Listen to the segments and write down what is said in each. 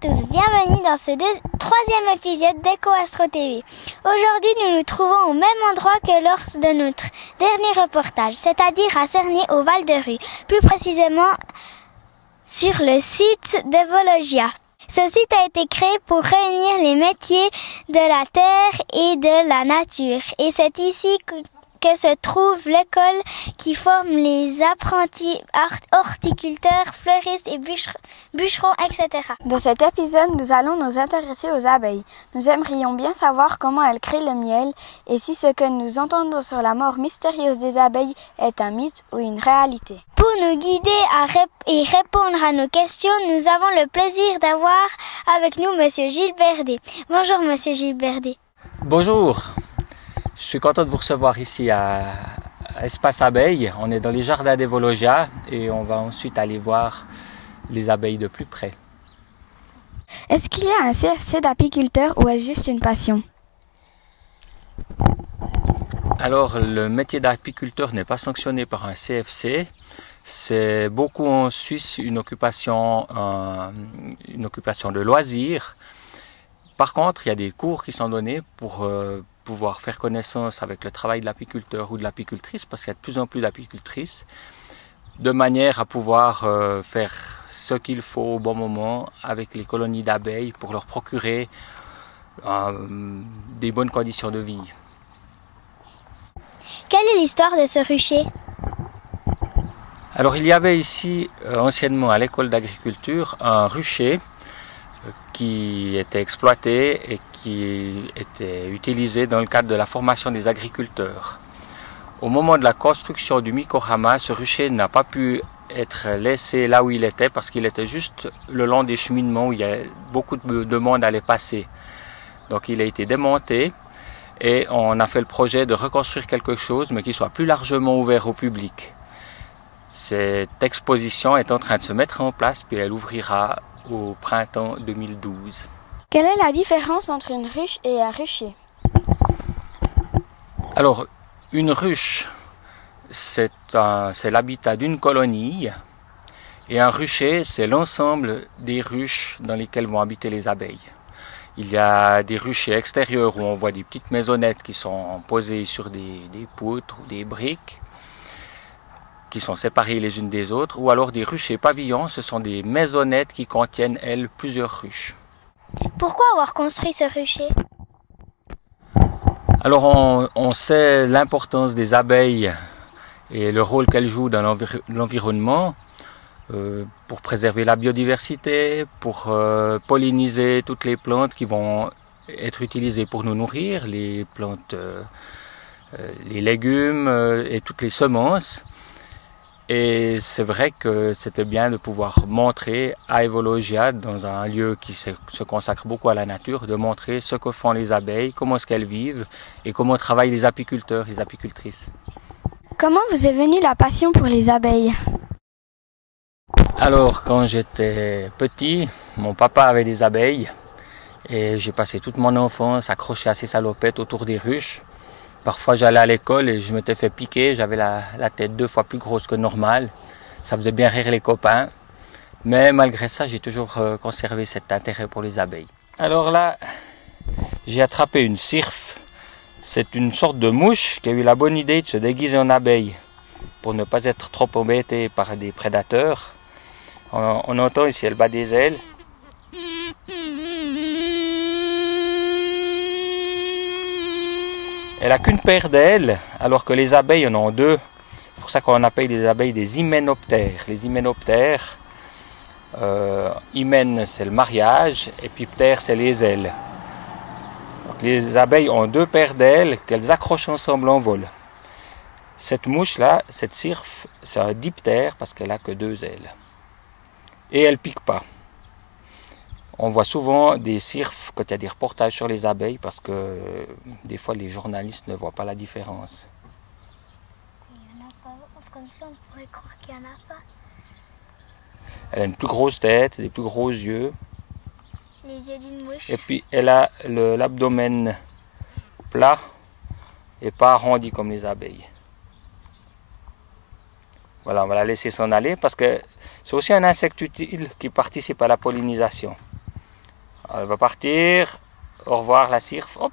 tous, bienvenue dans ce troisième épisode d'EcoAstro TV. Aujourd'hui, nous nous trouvons au même endroit que lors de notre dernier reportage, c'est-à-dire à Cernay au Val de Rue, plus précisément sur le site de Vologia. Ce site a été créé pour réunir les métiers de la terre et de la nature. Et c'est ici que se trouve l'école qui forme les apprentis horticulteurs, fleuristes et bûcherons, etc. Dans cet épisode, nous allons nous intéresser aux abeilles. Nous aimerions bien savoir comment elles créent le miel et si ce que nous entendons sur la mort mystérieuse des abeilles est un mythe ou une réalité. Pour nous guider et répondre à nos questions, nous avons le plaisir d'avoir avec nous Monsieur Gilles Berdet. Bonjour Monsieur Gilles Berdet. Bonjour. Je suis content de vous recevoir ici à Espace Abeilles. On est dans les jardins des Vologia et on va ensuite aller voir les abeilles de plus près. Est-ce qu'il y a un CFC d'apiculteur ou est-ce juste une passion? Alors, le métier d'apiculteur n'est pas sanctionné par un CFC. C'est beaucoup en Suisse une occupation de loisir. Par contre, il y a des cours qui sont donnés pour pouvoir faire connaissance avec le travail de l'apiculteur ou de l'apicultrice, parce qu'il y a de plus en plus d'apicultrices, de manière à pouvoir faire ce qu'il faut au bon moment avec les colonies d'abeilles pour leur procurer des bonnes conditions de vie. Quelle est l'histoire de ce rucher? Alors il y avait ici anciennement à l'école d'agriculture un rucher qui était exploité et qui était utilisé dans le cadre de la formation des agriculteurs. Au moment de la construction du Mikorama, ce rucher n'a pas pu être laissé là où il était parce qu'il était juste le long des cheminements où il y a beaucoup de monde allait passer. Donc il a été démonté et on a fait le projet de reconstruire quelque chose mais qui soit plus largement ouvert au public. Cette exposition est en train de se mettre en place puis elle ouvrira au printemps 2012. Quelle est la différence entre une ruche et un rucher? Alors, une ruche, c'est l'habitat d'une colonie et un rucher, c'est l'ensemble des ruches dans lesquelles vont habiter les abeilles. Il y a des ruchers extérieurs où on voit des petites maisonnettes qui sont posées sur des poutres ou des briques, qui sont séparées les unes des autres, ou alors des ruchers pavillons, ce sont des maisonnettes qui contiennent, elles, plusieurs ruches. Pourquoi avoir construit ce rucher? Alors on sait l'importance des abeilles et le rôle qu'elles jouent dans l'environnement pour préserver la biodiversité, pour polliniser toutes les plantes qui vont être utilisées pour nous nourrir, les plantes, les légumes et toutes les semences. Et c'est vrai que c'était bien de pouvoir montrer à Vologia, dans un lieu qui se consacre beaucoup à la nature, de montrer ce que font les abeilles, comment est-ce qu'elles vivent et comment travaillent les apiculteurs, les apicultrices. Comment vous est venue la passion pour les abeilles? Alors, quand j'étais petit, mon papa avait des abeilles et j'ai passé toute mon enfance accroché à ces salopettes autour des ruches. Parfois j'allais à l'école et je m'étais fait piquer, j'avais la tête 2 fois plus grosse que normal. Ça faisait bien rire les copains. Mais malgré ça, j'ai toujours conservé cet intérêt pour les abeilles. Alors là, j'ai attrapé une cirfe. C'est une sorte de mouche qui a eu la bonne idée de se déguiser en abeille pour ne pas être trop embêtée par des prédateurs. On entend ici, elle bat des ailes. Elle n'a qu'une paire d'ailes, alors que les abeilles en ont deux. C'est pour ça qu'on appelle les abeilles des hyménoptères. Les hyménoptères, hymen c'est le mariage, et puis ptère c'est les ailes. Donc les abeilles ont deux paires d'ailes qu'elles accrochent ensemble en vol. Cette mouche-là, cette cirfe, c'est un diptère parce qu'elle n'a que deux ailes. Et elle ne pique pas. On voit souvent des cirfes quand il y a des reportages sur les abeilles parce que des fois les journalistes ne voient pas la différence. Il n'y en a pas, comme ça on pourrait croire qu'il n'y en a pas. Elle a une plus grosse tête, des plus gros yeux. Les yeux d'une mouche. Et puis elle a l'abdomen plat et pas arrondi comme les abeilles. Voilà, on va la laisser s'en aller parce que c'est aussi un insecte utile qui participe à la pollinisation. Elle va partir. Au revoir la cire. Hop.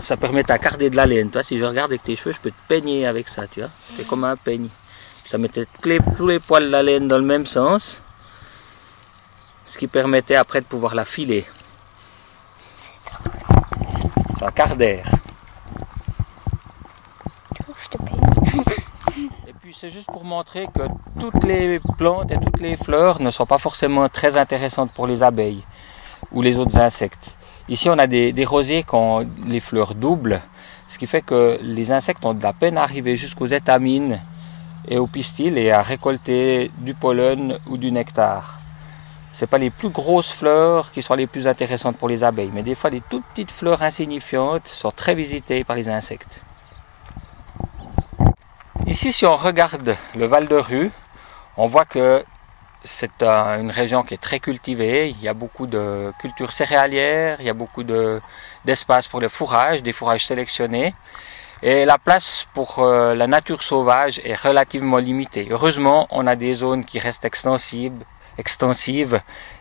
Ça permet de garder de la laine. Toi, si je regarde avec tes cheveux, je peux te peigner avec ça, tu vois. C'est comme un peigne. Ça mettait tous les poils de la laine dans le même sens. Ce qui permettait après de pouvoir la filer. C'est un quart d'air. Et puis c'est juste pour montrer que toutes les plantes et toutes les fleurs ne sont pas forcément très intéressantes pour les abeilles ou les autres insectes. Ici on a des rosiers qui ont les fleurs doubles, ce qui fait que les insectes ont de la peine à arriver jusqu'aux étamines et aux pistils et à récolter du pollen ou du nectar. Ce n'est pas les plus grosses fleurs qui sont les plus intéressantes pour les abeilles, mais des fois des toutes petites fleurs insignifiantes sont très visitées par les insectes. Ici, si on regarde le Val de Ruz, on voit que c'est une région qui est très cultivée. Il y a beaucoup de cultures céréalières, il y a beaucoup d'espace pour le fourrage, des fourrages sélectionnés. Et la place pour la nature sauvage est relativement limitée. Heureusement, on a des zones qui restent extensives,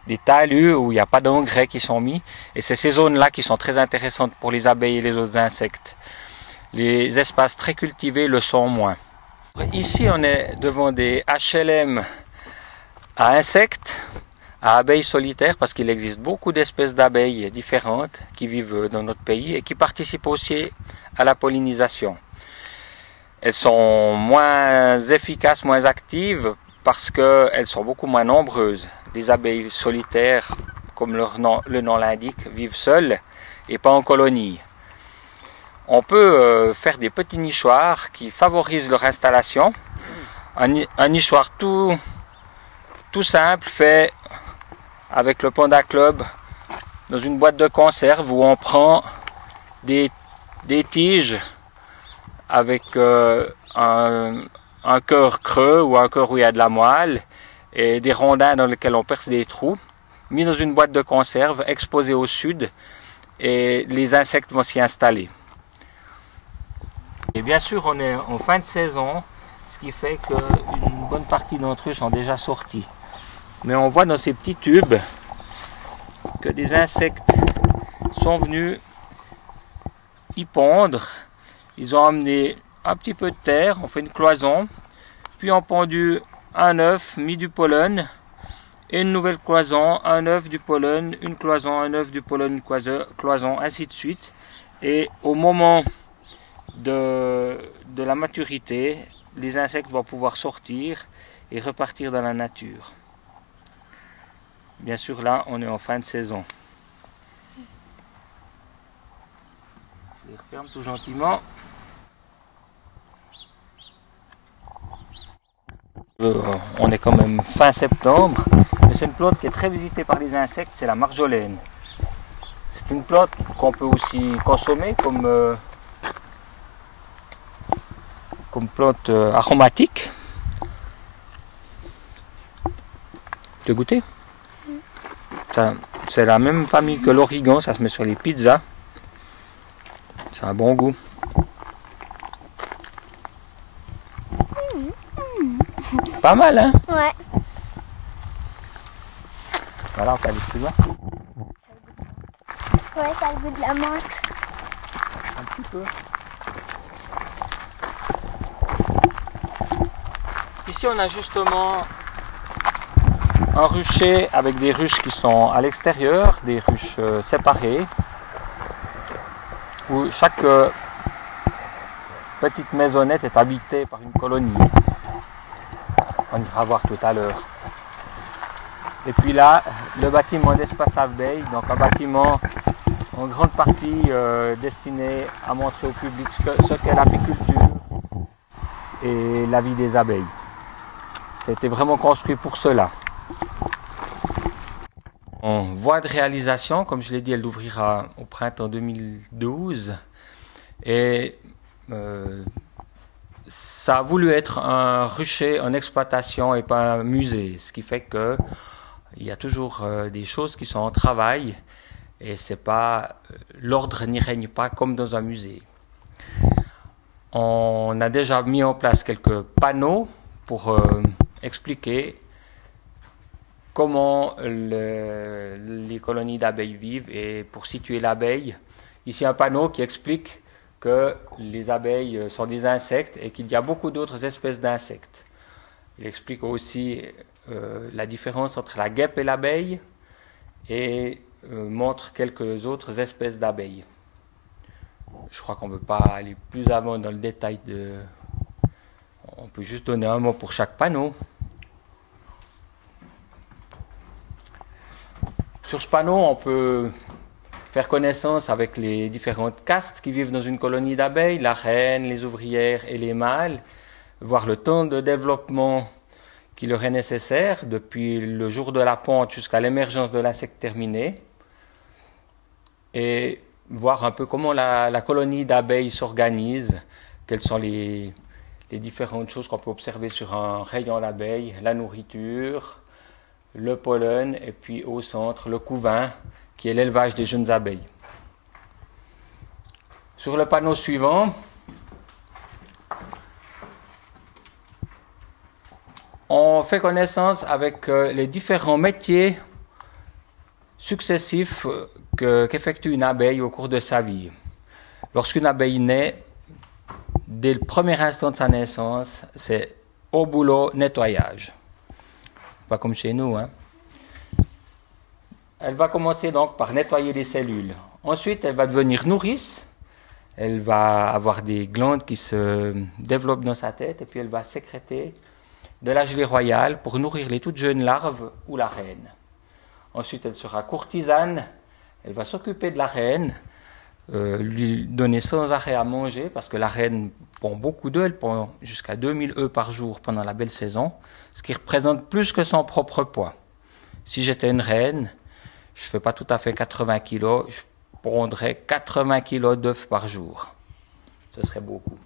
des talus où il n'y a pas d'engrais qui sont mis. Et c'est ces zones-là qui sont très intéressantes pour les abeilles et les autres insectes. Les espaces très cultivés le sont moins. Ici, on est devant des HLM à insectes, à abeilles solitaires, parce qu'il existe beaucoup d'espèces d'abeilles différentes qui vivent dans notre pays et qui participent aussi à la pollinisation. Elles sont moins efficaces, moins actives, parce qu'elles sont beaucoup moins nombreuses. Les abeilles solitaires, comme le nom l'indique, vivent seules et pas en colonie. On peut faire des petits nichoirs qui favorisent leur installation. Un nichoir tout simple fait avec le Panda Club dans une boîte de conserve où on prend des tiges avec un cœur creux ou un cœur où il y a de la moelle et des rondins dans lesquels on perce des trous, mis dans une boîte de conserve exposée au sud et les insectes vont s'y installer. Et bien sûr, on est en fin de saison, ce qui fait qu'une bonne partie d'entre eux sont déjà sortis. Mais on voit dans ces petits tubes que des insectes sont venus y pondre. Ils ont amené un petit peu de terre, on fait une cloison, puis on pondu un œuf, mis du pollen, et une nouvelle cloison, un œuf, du pollen, une cloison, un œuf, du pollen, une cloison, ainsi de suite. Et au moment de la maturité, les insectes vont pouvoir sortir et repartir dans la nature. Bien sûr, là, on est en fin de saison. Je les referme tout gentiment. On est quand même fin septembre, mais c'est une plante qui est très visitée par les insectes, c'est la marjolaine. C'est une plante qu'on peut aussi consommer comme plante aromatique. Tu as goûté? C'est la même famille que l'origan, ça se met sur les pizzas. C'est un bon goût. Pas mal, hein? Ouais. Voilà, on peut aller plus loin. Ouais, ça a le goût de la menthe. Un petit peu. Ici, on a justement un rucher avec des ruches qui sont à l'extérieur, des ruches séparées, où chaque petite maisonnette est habitée par une colonie. On ira voir tout à l'heure. Et puis là, le bâtiment d'espace abeille, donc un bâtiment en grande partie destiné à montrer au public ce qu'est l'apiculture et la vie des abeilles. C'était vraiment construit pour cela. En voie de réalisation, comme je l'ai dit, elle ouvrira au printemps 2012. Et ça a voulu être un rucher en exploitation et pas un musée. Ce qui fait qu'il y a toujours des choses qui sont en travail. Et c'est pas, l'ordre n'y règne pas comme dans un musée. On a déjà mis en place quelques panneaux pour expliquer comment les colonies d'abeilles vivent. Et pour situer l'abeille, ici un panneau qui explique que les abeilles sont des insectes et qu'il y a beaucoup d'autres espèces d'insectes. Il explique aussi la différence entre la guêpe et l'abeille et montre quelques autres espèces d'abeilles. Je crois qu'on ne peut pas aller plus avant dans le détail on peut juste donner un mot pour chaque panneau. Sur ce panneau, on peut faire connaissance avec les différentes castes qui vivent dans une colonie d'abeilles, la reine, les ouvrières et les mâles, voir le temps de développement qui leur est nécessaire depuis le jour de la ponte jusqu'à l'émergence de l'insecte terminé, et voir un peu comment la colonie d'abeilles s'organise, quelles sont les différentes choses qu'on peut observer sur un rayon d'abeilles, la nourriture, le pollen, et puis au centre, le couvain, qui est l'élevage des jeunes abeilles. Sur le panneau suivant, on fait connaissance avec les différents métiers successifs qu'effectue une abeille au cours de sa vie. Lorsqu'une abeille naît, dès le premier instant de sa naissance, c'est au boulot, nettoyage. Pas comme chez nous, hein. Elle va commencer donc par nettoyer les cellules. Ensuite, elle va devenir nourrice. Elle va avoir des glandes qui se développent dans sa tête et puis elle va sécréter de la gelée royale pour nourrir les toutes jeunes larves ou la reine. Ensuite, elle sera courtisane. Elle va s'occuper de la reine, lui donner sans arrêt à manger parce que la reine pond beaucoup d'œufs. Elle pond jusqu'à 2000 œufs par jour pendant la belle saison, ce qui représente plus que son propre poids. Si j'étais une reine, je ne fais pas tout à fait 80 kilos, je pondrais 80 kilos d'œufs par jour. Ce serait beaucoup.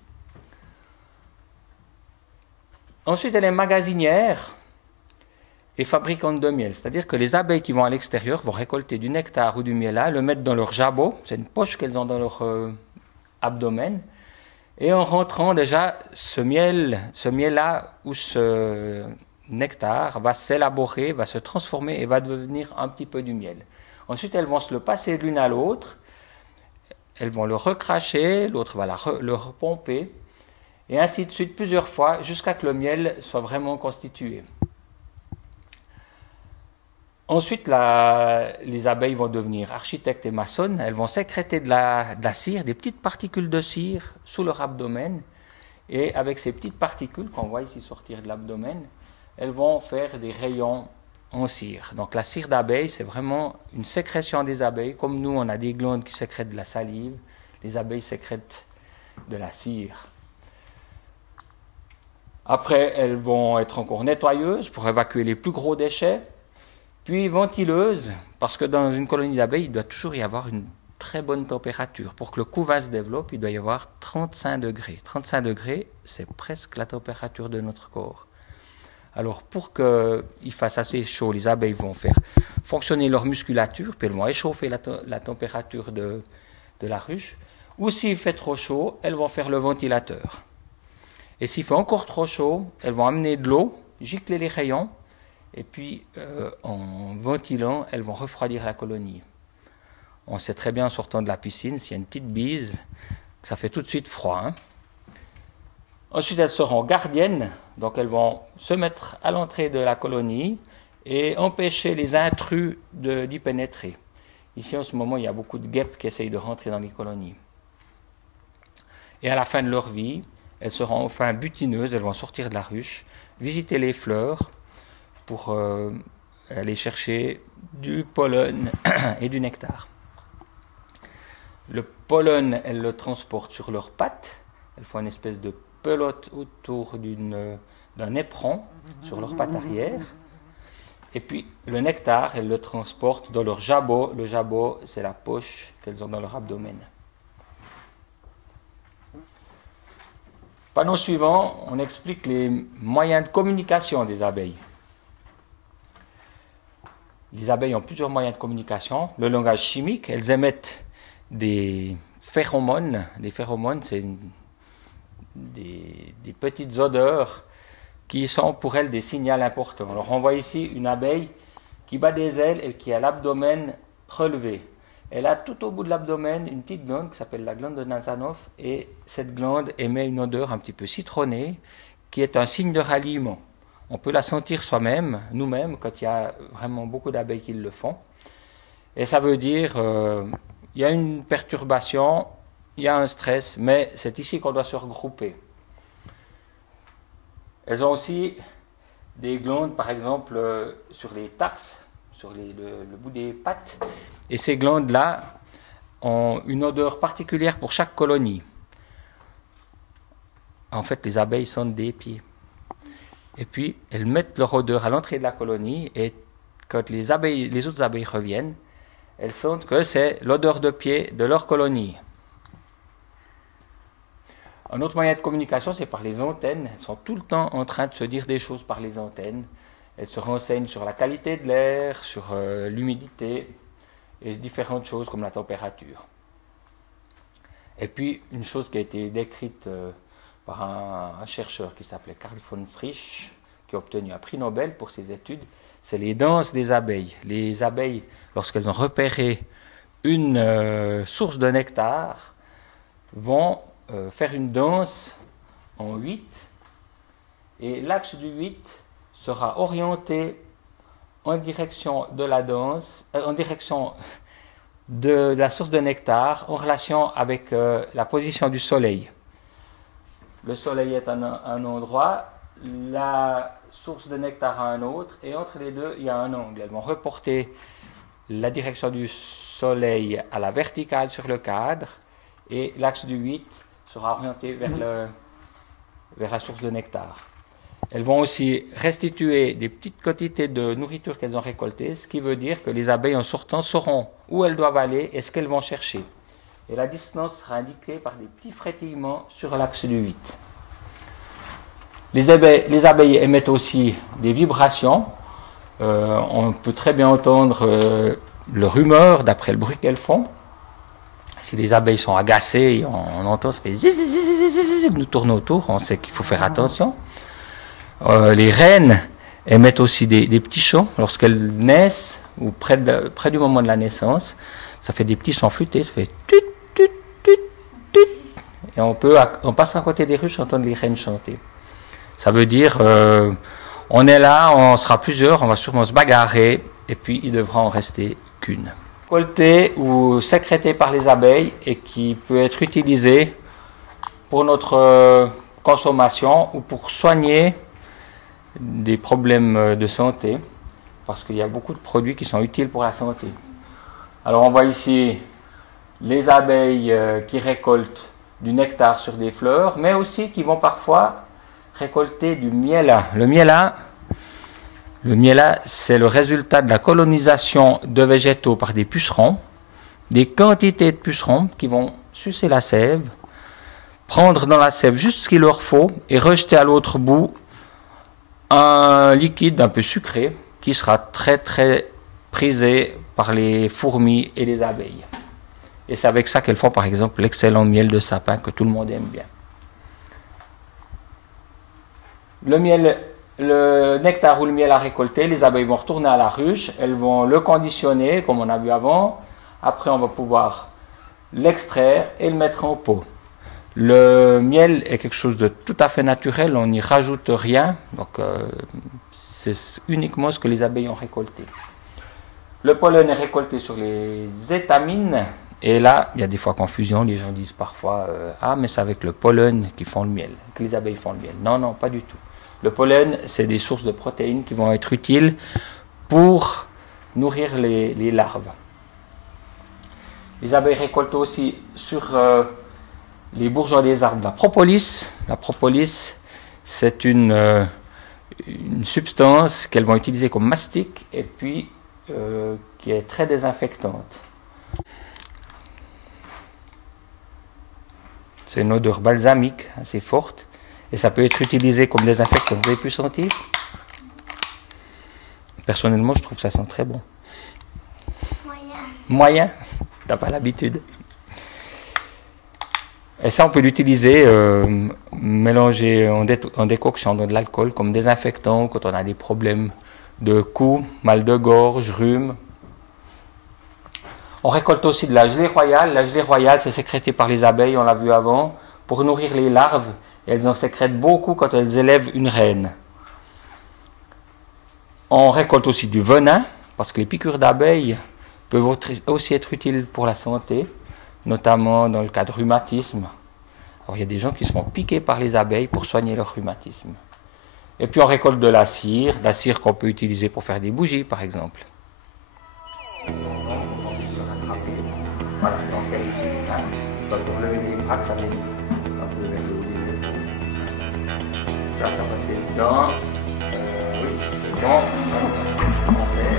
Ensuite, elle est magasinière et fabricante de miel. C'est-à-dire que les abeilles qui vont à l'extérieur vont récolter du nectar ou du miel là, le mettre dans leur jabot, c'est une poche qu'elles ont dans leur abdomen, et en rentrant déjà, ce miel-là ou ce nectar va s'élaborer, va se transformer et va devenir un petit peu du miel. Ensuite, elles vont se le passer l'une à l'autre, elles vont le recracher, l'autre va le repomper, et ainsi de suite plusieurs fois jusqu'à que le miel soit vraiment constitué. Ensuite, les abeilles vont devenir architectes et maçonnes. Elles vont sécréter de la cire, des petites particules de cire sous leur abdomen. Et avec ces petites particules qu'on voit ici sortir de l'abdomen, elles vont faire des rayons en cire. Donc la cire d'abeille, c'est vraiment une sécrétion des abeilles. Comme nous, on a des glandes qui sécrètent de la salive, les abeilles sécrètent de la cire. Après, elles vont être encore nettoyeuses pour évacuer les plus gros déchets. Puis ventileuses, parce que dans une colonie d'abeilles, il doit toujours y avoir une très bonne température. Pour que le couvain se développe, il doit y avoir 35 degrés. 35 degrés, c'est presque la température de notre corps. Alors pour qu'il fasse assez chaud, les abeilles vont faire fonctionner leur musculature, puis elles vont échauffer la température de la ruche. Ou s'il fait trop chaud, elles vont faire le ventilateur. Et s'il fait encore trop chaud, elles vont amener de l'eau, gicler les rayons, et puis en ventilant, elles vont refroidir la colonie. On sait très bien en sortant de la piscine, s'il y a une petite bise, que ça fait tout de suite froid. Hein. Ensuite, elles seront gardiennes, donc elles vont se mettre à l'entrée de la colonie et empêcher les intrus d'y pénétrer. Ici, en ce moment, il y a beaucoup de guêpes qui essayent de rentrer dans les colonies. Et à la fin de leur vie, elles seront enfin butineuses, elles vont sortir de la ruche, visiter les fleurs pour aller chercher du pollen et du nectar. Le pollen, elles le transportent sur leurs pattes, elles font une espèce de pelote autour d'un éperon sur leurs pattes arrière. Et puis le nectar, elles le transportent dans leur jabot. Le jabot, c'est la poche qu'elles ont dans leur abdomen. Panneau suivant, on explique les moyens de communication des abeilles. Les abeilles ont plusieurs moyens de communication. Le langage chimique, elles émettent des phéromones. Les phéromones, c'est des petites odeurs qui sont pour elles des signaux importants. Alors on voit ici une abeille qui bat des ailes et qui a l'abdomen relevé. Elle a tout au bout de l'abdomen une petite glande qui s'appelle la glande de Nazanov, et cette glande émet une odeur un petit peu citronnée qui est un signe de ralliement. On peut la sentir soi-même, nous-mêmes, quand il y a vraiment beaucoup d'abeilles qui le font. Et ça veut dire il y a une perturbation, il y a un stress, mais c'est ici qu'on doit se regrouper. Elles ont aussi des glandes, par exemple, sur les tarses, sur le bout des pattes. Et ces glandes-là ont une odeur particulière pour chaque colonie. En fait, les abeilles sentent des pieds. Et puis, elles mettent leur odeur à l'entrée de la colonie, et quand les autres abeilles reviennent, elles sentent que c'est l'odeur de pied de leur colonie. Un autre moyen de communication, c'est par les antennes. Elles sont tout le temps en train de se dire des choses par les antennes. Elles se renseignent sur la qualité de l'air, sur l'humidité et différentes choses comme la température. Et puis, une chose qui a été décrite par un chercheur qui s'appelait Karl von Frisch, qui a obtenu un prix Nobel pour ses études, c'est les danses des abeilles. Les abeilles, lorsqu'elles ont repéré une source de nectar, vont faire une danse en 8, et l'axe du 8 sera orienté en direction de la danse, en direction de la source de nectar, en relation avec la position du soleil. Le soleil est à un endroit, la source de nectar à un autre, et entre les deux, il y a un angle. Elles vont reporter la direction du soleil à la verticale sur le cadre, et l'axe du 8 sera orienté vers la source de nectar. Elles vont aussi restituer des petites quantités de nourriture qu'elles ont récoltées, ce qui veut dire que les abeilles en sortant sauront où elles doivent aller et ce qu'elles vont chercher. Et la distance sera indiquée par des petits frétillements sur l'axe du 8. Les abeilles émettent aussi des vibrations. On peut très bien entendre leur humeur d'après le bruit qu'elles font. Si les abeilles sont agacées, on entend, ça fait zizz, zizz, zizz, zizz, nous tourne autour, on sait qu'il faut faire attention. Les reines émettent aussi des petits sons lorsqu'elles naissent, ou près du moment de la naissance. Ça fait des petits sons flûtés, ça fait tut, tut, tut, tut. Et on passe à côté des ruches, entendre les reines chanter. Ça veut dire, on est là, on sera plusieurs, on va sûrement se bagarrer, et puis il devra en rester qu'une. Récolté ou sécrété par les abeilles et qui peut être utilisé pour notre consommation ou pour soigner des problèmes de santé, parce qu'il y a beaucoup de produits qui sont utiles pour la santé. Alors on voit ici les abeilles qui récoltent du nectar sur des fleurs, mais aussi qui vont parfois récolter du miela. Le miela, c'est le résultat de la colonisation de végétaux par des pucerons, des quantités de pucerons qui vont sucer la sève, prendre dans la sève juste ce qu'il leur faut et rejeter à l'autre bout un liquide un peu sucré qui sera très très prisé par les fourmis et les abeilles. Et c'est avec ça qu'elles font par exemple l'excellent miel de sapin que tout le monde aime bien. Le nectar ou le miel à récolter, les abeilles vont retourner à la ruche, elles vont le conditionner comme on a vu avant, après on va pouvoir l'extraire et le mettre en pot. Le miel est quelque chose de tout à fait naturel, on n'y rajoute rien, donc c'est uniquement ce que les abeilles ont récolté. Le pollen est récolté sur les étamines, et là il y a des fois confusion, les gens disent parfois ah mais c'est avec le pollen qu'ils font le miel, que les abeilles font le miel. Non, non, pas du tout. Le pollen, c'est des sources de protéines qui vont être utiles pour nourrir les larves. Les abeilles récoltent aussi sur les bourgeons des arbres la propolis. La propolis, c'est une substance qu'elles vont utiliser comme mastic et puis qui est très désinfectante. C'est une odeur balsamique assez forte. Et ça peut être utilisé comme désinfectant. Vous avez pu sentir? Personnellement, je trouve que ça sent très bon. Moyen? T'as pas l'habitude. Et ça, on peut l'utiliser mélangé en décoction dans de l'alcool comme désinfectant quand on a des problèmes de coups, mal de gorge, rhume. On récolte aussi de la gelée royale. La gelée royale, c'est sécrété par les abeilles, on l'a vu avant, pour nourrir les larves. Et elles en sécrètent beaucoup quand elles élèvent une reine. On récolte aussi du venin, parce que les piqûres d'abeilles peuvent aussi être utiles pour la santé, notamment dans le cas de rhumatisme. Alors il y a des gens qui se font piquer par les abeilles pour soigner leur rhumatisme. Et puis on récolte de la cire qu'on peut utiliser pour faire des bougies par exemple. Voilà, donc c'est ici. Hein. Donc pour lever les bras, ça vient. Là, tu as passé dedans. Oui, c'est bon. On fait.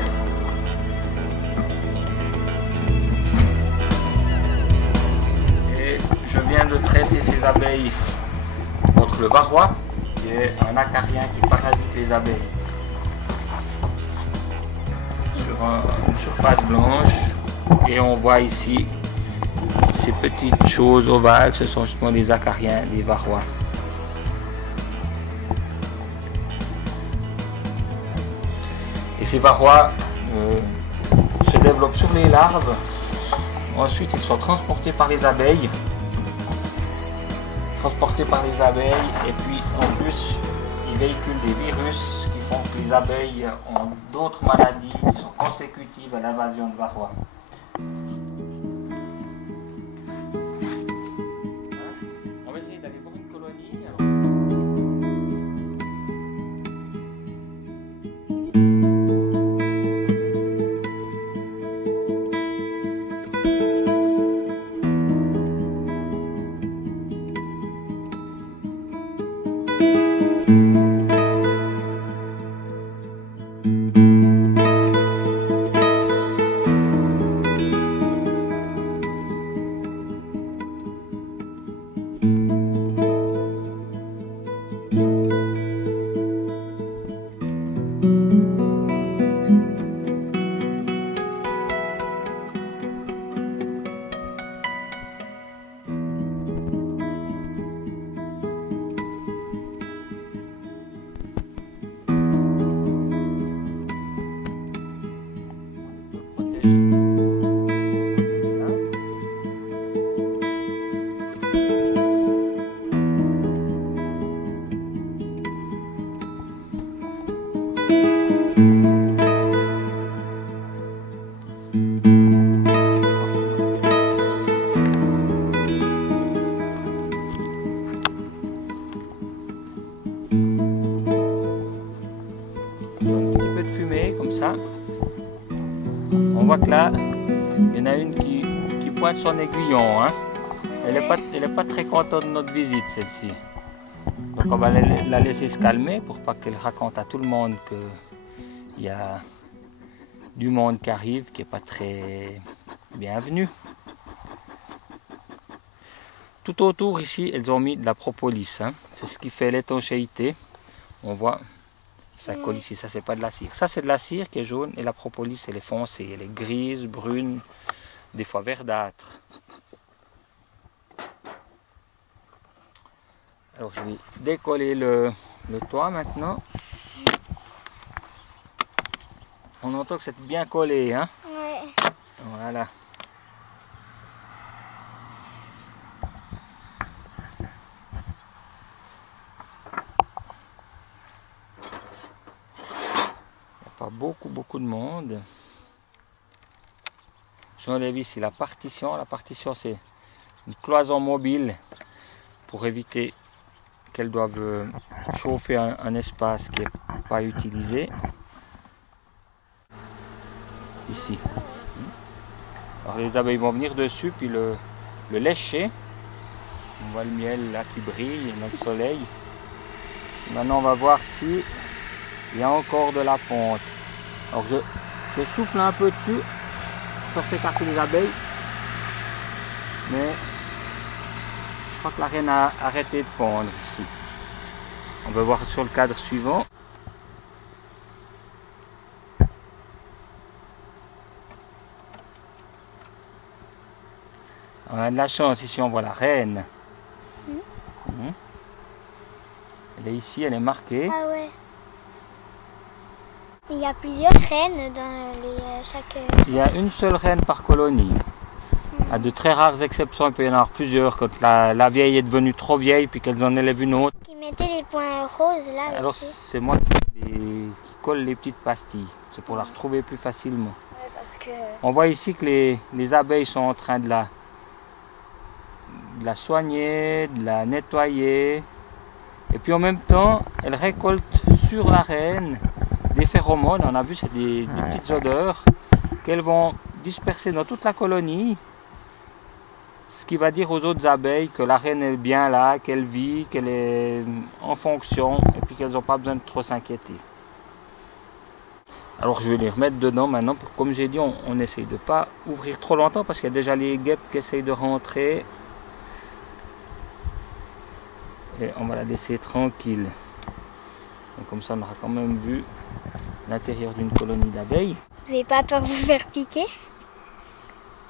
Et je viens de traiter ces abeilles contre le varroa, qui est un acarien qui parasite les abeilles. Sur une surface blanche. Et on voit ici ces petites choses ovales, ce sont justement des acariens, des varrois. Et ces varrois se développent sur les larves. Ensuite, ils sont transportés par les abeilles. Et puis en plus, ils véhiculent des virus qui font que les abeilles ont d'autres maladies qui sont consécutives à l'invasion de varrois. On va essayer d'aller voir une colonie. On voit que là, il y en a une qui pointe son aiguillon. Hein. Elle n'est pas très contente de notre visite, celle-ci. Donc on va la laisser se calmer pour pas qu'elle raconte à tout le monde qu'il y a du monde qui arrive, qui n'est pas très bienvenu. Tout autour ici, elles ont mis de la propolis. Hein. C'est ce qui fait l'étanchéité. On voit, ça colle ici, ça c'est pas de la cire. Ça c'est de la cire qui est jaune et la propolis elle est foncée. Elle est grise, brune, des fois verdâtre. Alors je vais décoller le toit maintenant. On entend que c'est bien collé, hein? Ouais. Voilà. Pas beaucoup de monde. J'enlève ici la partition. La partition c'est une cloison mobile pour éviter qu'elles doivent chauffer un espace qui n'est pas utilisé. Ici. Alors les abeilles vont venir dessus puis le lécher. On voit le miel là qui brille dans le soleil. Maintenant on va voir si il y a encore de la ponte. Alors je souffle un peu dessus pour s'écarter les abeilles. Mais je crois que la reine a arrêté de pondre ici. On va voir sur le cadre suivant. On a de la chance, ici on voit la reine. Elle est ici, elle est marquée. Ah ouais. Il y a plusieurs reines dans chaque... Il y a une seule reine par colonie. À de très rares exceptions, il peut y en avoir plusieurs. Quand la vieille est devenue trop vieille, puis qu'elles en élèvent une autre. Qui mettait les points roses là. Alors c'est moi qui colle les petites pastilles. C'est pour la retrouver plus facilement. Ouais, parce que... On voit ici que les abeilles sont en train de la soigner, de la nettoyer. Et puis en même temps, elles récoltent sur la reine des phéromones. On a vu, c'est des petites odeurs qu'elles vont disperser dans toute la colonie. Ce qui va dire aux autres abeilles que la reine est bien là, qu'elle vit, qu'elle est en fonction et puis qu'elles n'ont pas besoin de trop s'inquiéter. Alors je vais les remettre dedans maintenant. Comme j'ai dit, on essaye de ne pas ouvrir trop longtemps parce qu'il y a déjà les guêpes qui essayent de rentrer. Et on va la laisser tranquille. Et comme ça on aura quand même vu l'intérieur d'une colonie d'abeilles. Vous n'avez pas peur de vous faire piquer?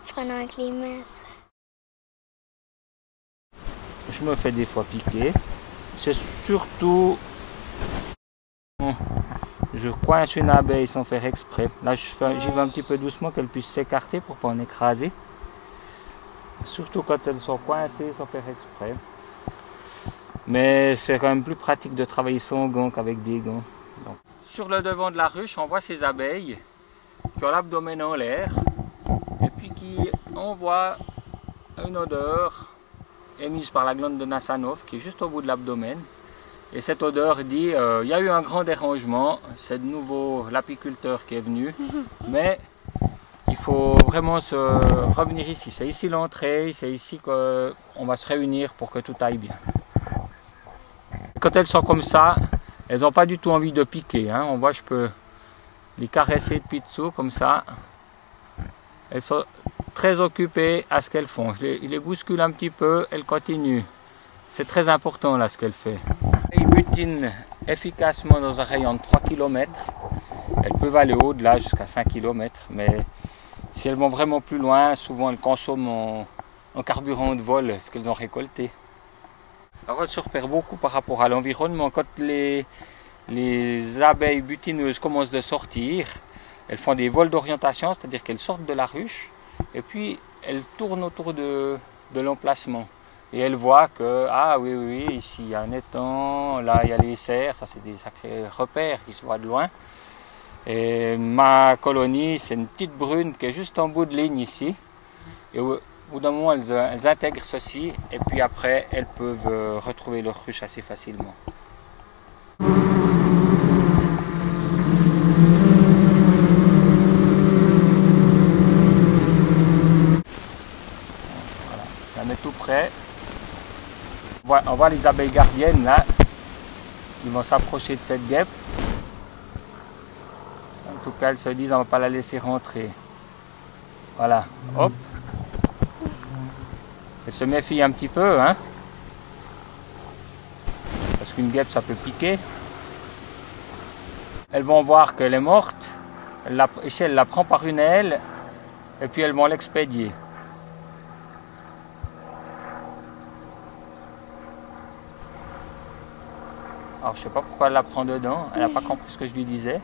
Prenant avec les mains. Je me fais des fois piquer. C'est surtout... Je coince une abeille sans faire exprès. Là j'y vais un petit peu doucement qu'elle puisse s'écarter pour ne pas en écraser. Surtout quand elles sont coincées sans faire exprès. Mais c'est quand même plus pratique de travailler sans gants qu'avec des gants. Donc, sur le devant de la ruche, on voit ces abeilles qui ont l'abdomen en l'air et puis qui envoient une odeur émise par la glande de Nassanov qui est juste au bout de l'abdomen. Et cette odeur dit il y a eu un grand dérangement, c'est de nouveau l'apiculteur qui est venu, mais il faut vraiment revenir ici. C'est ici l'entrée, c'est ici qu'on va se réunir pour que tout aille bien. Quand elles sont comme ça, elles n'ont pas du tout envie de piquer. Hein. On voit, je peux les caresser depuis dessous comme ça. Elles sont très occupées à ce qu'elles font. Je les bouscule un petit peu, elles continuent. C'est très important là ce qu'elles font. Elles butinent efficacement dans un rayon de 3 km. Elles peuvent aller au-delà jusqu'à 5 km. Mais si elles vont vraiment plus loin, souvent elles consomment en carburant de vol ce qu'elles ont récolté. Alors elles se repèrent beaucoup par rapport à l'environnement. Quand les abeilles butineuses commencent de sortir, elles font des vols d'orientation, c'est-à-dire qu'elles sortent de la ruche et puis elles tournent autour de l'emplacement. Et elles voient que, ah oui, ici il y a un étang, là il y a les cerfs, ça c'est des sacrés repères qui se voient de loin. Et ma colonie, c'est une petite brune qui est juste en bout de ligne ici. Et au bout d'un moment, elles intègrent ceci et puis après, elles peuvent retrouver leur ruche assez facilement. Voilà. Je la mets tout près. On voit les abeilles gardiennes là. Ils vont s'approcher de cette guêpe. En tout cas, elles se disent on ne va pas la laisser rentrer. Voilà, hop. Elles se méfient un petit peu, hein. Parce qu'une guêpe, ça peut piquer. Elles vont voir qu'elle est morte. Elle la prend par une aile. Et puis elles vont l'expédier. Alors je ne sais pas pourquoi elle la prend dedans. Elle n'a pas compris ce que je lui disais.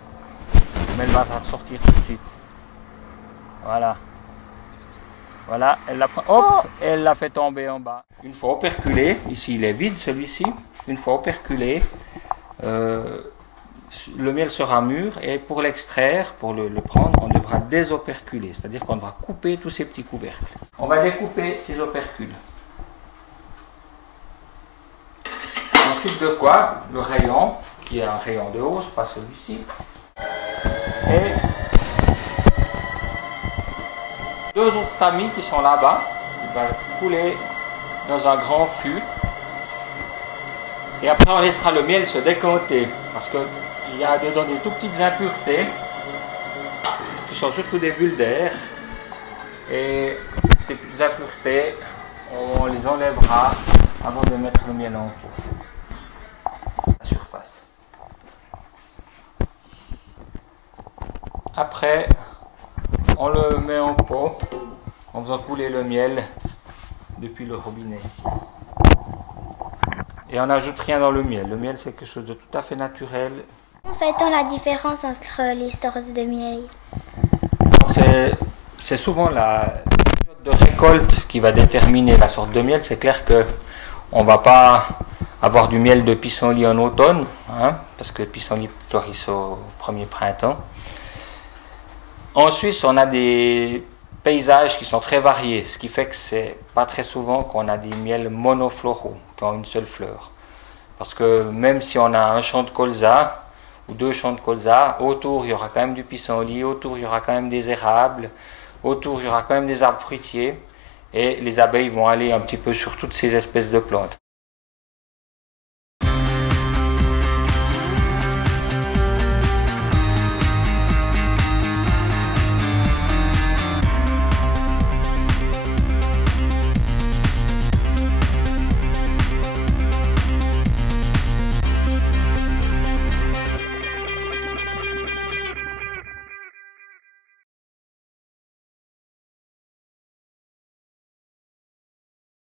Mais elle va ressortir tout de suite. Voilà. Voilà, elle la prend, hop, et elle la fait tomber en bas. Une fois operculé, ici il est vide celui-ci, une fois operculé, le miel sera mûr et pour l'extraire, pour le prendre, on devra désoperculer, c'est-à-dire qu'on devra couper tous ces petits couvercles. On va découper ces opercules. Ensuite de quoi, le rayon, qui est un rayon de hausse, pas celui-ci, et deux autres tamis qui sont là-bas, il va couler dans un grand fût et après on laissera le miel se décanter parce qu'il y a dedans des tout petites impuretés qui sont surtout des bulles d'air et ces impuretés on les enlèvera avant de mettre le miel en pot à la surface. Après on le met en pot en faisant couler le miel depuis le robinet ici. Et on n'ajoute rien dans le miel. Le miel c'est quelque chose de tout à fait naturel. Fait-on la différence entre les sortes de miel? C'est souvent la période de récolte qui va déterminer la sorte de miel. C'est clair qu'on ne va pas avoir du miel de pissenlit en automne, hein, parce que les pissenlits fleurissent au premier printemps. En Suisse, on a des paysages qui sont très variés, ce qui fait que c'est pas très souvent qu'on a des miels monofloraux, qui ont une seule fleur. Parce que même si on a un champ de colza, ou 2 champs de colza, autour il y aura quand même du pissenlit, autour il y aura quand même des érables, autour il y aura quand même des arbres fruitiers, et les abeilles vont aller un petit peu sur toutes ces espèces de plantes.